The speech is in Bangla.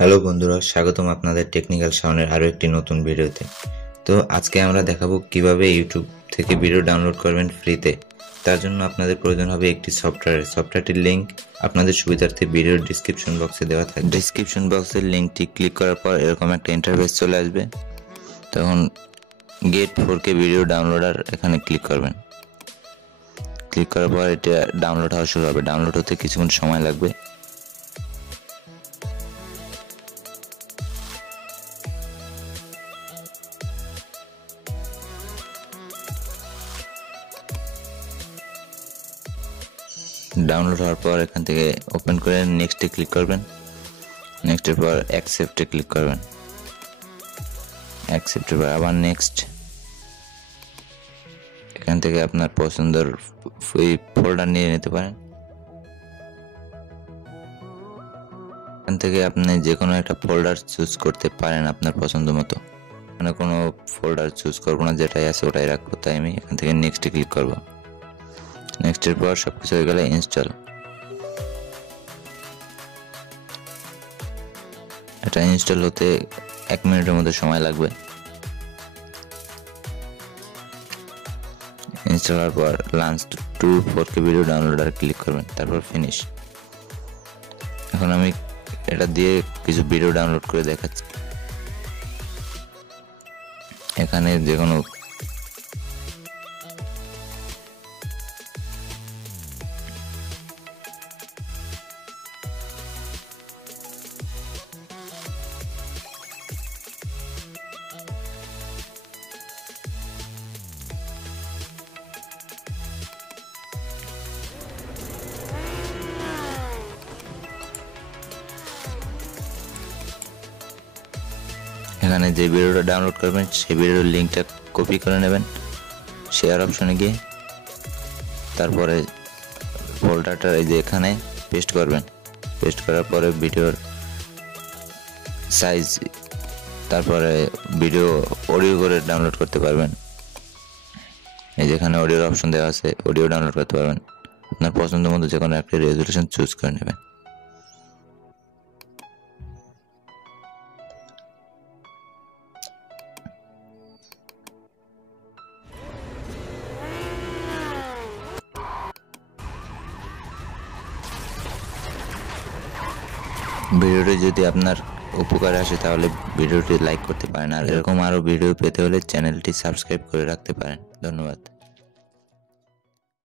হ্যালো বন্ধুরা, স্বাগতম আপনাদের টেকনিক্যাল সাউন্ডের আরও একটি নতুন ভিডিওতে। তো আজকে আমরা দেখাবো কিভাবে ইউটিউব থেকে ভিডিও ডাউনলোড করবেন ফ্রিতে। তার জন্য আপনাদের প্রয়োজন হবে একটি সফটওয়্যারটির লিঙ্ক আপনাদের সুবিধার্থে ভিডিওর ডিসক্রিপশন বক্সে দেওয়া থাকবে। ডিসক্রিপশন বক্সের লিঙ্কটি ক্লিক করার পর এরকম একটা ইন্টারফেস চলে আসবে। তখন গেট 4K ভিডিও ডাউনলোডার এখানে ক্লিক করবেন। ক্লিক করার পর এটা ডাউনলোড হওয়া শুরু হবে। ডাউনলোড হতে কিছুক্ষণ সময় লাগবে। ডাউনলোড হওয়ার পর এখান থেকে ওপেন করে নেক্সটে ক্লিক করবেন। নেক্সটের পর অ্যাকসেপ্টে ক্লিক করবেন। অ্যাকসেপ্টের পর আবার নেক্সট। এখান থেকে আপনার পছন্দের ফোল্ডার নিয়ে নিতে পারেন। এখান থেকে আপনি যে কোনো একটা ফোল্ডার চুজ করতে পারেন আপনার পছন্দ মতো। মানে কোনো ফোল্ডার চুজ করবো না, যেটাই আছে ওটাই রাখবো। তাই আমি এখান থেকে নেক্সটে ক্লিক করবো। নেক্সটের পর সবকিছু হয়ে গেলে ইনস্টল। এটা ইনস্টল হতে 1 মিনিটের মধ্যে সময় লাগবে। ইনস্টল হওয়ার পর launch to 4K video downloader click করবেন, তারপর ফিনিশ। এখন আমি এটা দিয়ে কিছু ভিডিও ডাউনলোড করে দেখাচ্ছি। এখানে যে কোনো এখানে যে ভিডিওটা ডাউনলোড করবেন সেই ভিডিওর লিঙ্কটা কপি করে নেবেন, শেয়ার অপশনে গিয়ে তারপরে ফোল্ডারটা এই যে এখানে পেস্ট করবেন। পেস্ট করার পরে ভিডিওর সাইজ, তারপরে ভিডিও অডিও করে ডাউনলোড করতে পারবেন। এই যেখানে অডিওর অপশন দেওয়া আছে, অডিও ডাউনলোড করতে পারবেন। আপনার পছন্দ মতো যে কোনো একটা রেজুলেশন চুজ করে নেবেন। ভিডিওটি যদি আপনার উপকারে আসে তাহলে ভিডিওটি লাইক করতে পারেন। আর এরকম আরও ভিডিও পেতে হলে চ্যানেলটি সাবস্ক্রাইব করে রাখতে পারেন। ধন্যবাদ।